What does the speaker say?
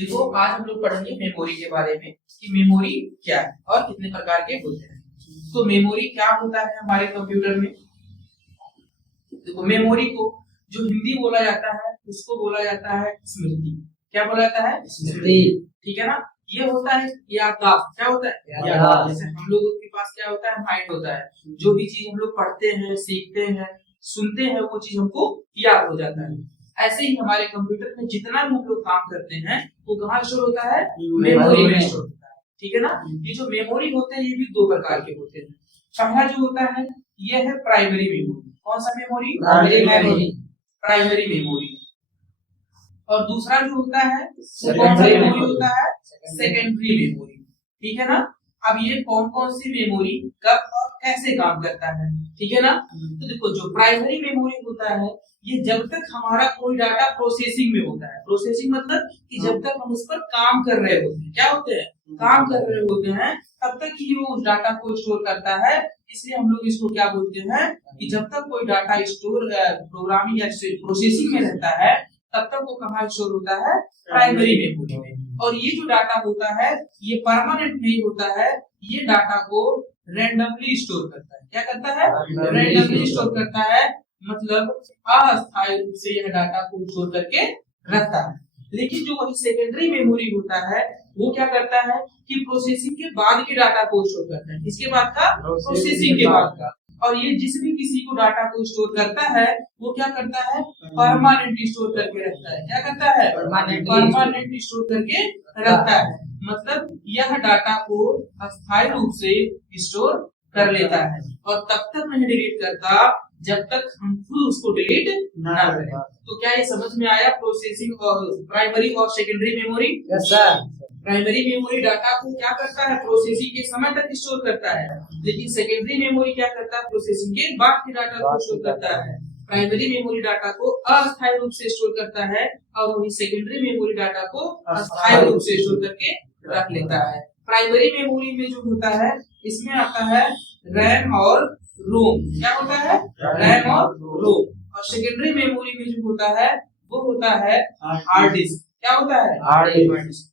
देखो आज हम लोग पढ़ेंगे मेमोरी के बारे में कि मेमोरी क्या है और कितने प्रकार के होते हैं। तो मेमोरी क्या होता है हमारे कंप्यूटर में। देखो मेमोरी को जो हिंदी बोला जाता है उसको बोला जाता है स्मृति। क्या बोला जाता है? स्मृति। ठीक है ना। ये होता है याददाश्त। क्या होता है? याददाश्त। जैसे हम लोगों के पास क्या होता है? माइंड होता है। जो भी चीज हम लोग पढ़ते हैं, सीखते हैं, सुनते हैं, वो चीज हमको याद हो जाता है। ऐसे ही हमारे कंप्यूटर में जितना भी हम लोग काम करते हैं वो कहाँ स्टोर होता है? मेमोरी में स्टोर होता है। ठीक है ना। ये जो मेमोरी होते हैं ये भी दो प्रकार के होते हैं। पहला जो होता है ये है प्राइमरी मेमोरी। कौन सा मेमोरी? Primary memory. और दूसरा जो होता है कौन सा मेमोरी होता है? Secondary memory. ठीक है ना। अब ये कौन कौन सी मेमोरी कब और कैसे काम करता है, ठीक है ना। तो देखो जो प्राइमरी मेमोरी होता है ये जब तक हमारा कोई डाटा प्रोसेसिंग में होता है। प्रोसेसिंग मतलब कि जब तक हम उस पर काम कर रहे होते हैं। क्या होते हैं? काम कर रहे होते हैं, तब तक ही वो उस डाटा को स्टोर करता है। इसलिए हम लोग इसको क्या बोलते हैं कि जब तक कोई डाटा स्टोर प्रोग्रामिंग या प्रोसेसिंग में रहता है तब तक वो कहाँ स्टोर होता है? प्राइमरी मेमोरी में। और ये जो डाटा होता है ये परमानेंट नहीं होता है, ये डाटा को रैंडमली स्टोर करता है। क्या करता है? रैंडमली स्टोर करता है, मतलब अस्थायी रूप से यह डाटा को स्टोर करके रखता है। लेकिन जो वही सेकेंडरी मेमोरी होता है वो क्या करता है कि प्रोसेसिंग के बाद के डाटा को स्टोर करता है। किसके बाद का? प्रोसेसिंग के बाद का। और ये जिस भी किसी को डाटा को स्टोर करता है वो क्या करता है? परमानेंटली स्टोर करके रखता है। क्या करता है? परमानेंटली स्टोर करके रखता है। मतलब यह डाटा को अस्थायी रूप से स्टोर कर लेता है और तब तक नहीं डिलीट करता जब तक हम खुद उसको डिलीट ना करें। तो क्या ये समझ में आया? प्रोसेसिंग और प्राइमरी और secondary memory. Yes sir. Primary memory data को क्या करता है? प्रोसेसिंग के समय तक स्टोर करता है। लेकिन सेकेंडरी मेमोरी क्या करता है? प्रोसेसिंग के बाद के डाटा को स्टोर करता है। प्राइमरी मेमोरी डाटा को अस्थायी रूप से स्टोर करता है और वही सेकेंडरी मेमोरी डाटा को अस्थायी रूप से स्टोर करके रख लेता है। प्राइमरी मेमोरी में जो होता है इसमें आता है रैम और रोम। क्या होता है? रैम और रोम। और सेकेंडरी मेमोरी में जो होता है वो होता है हार्ड डिस्क। क्या होता है? Hard disk.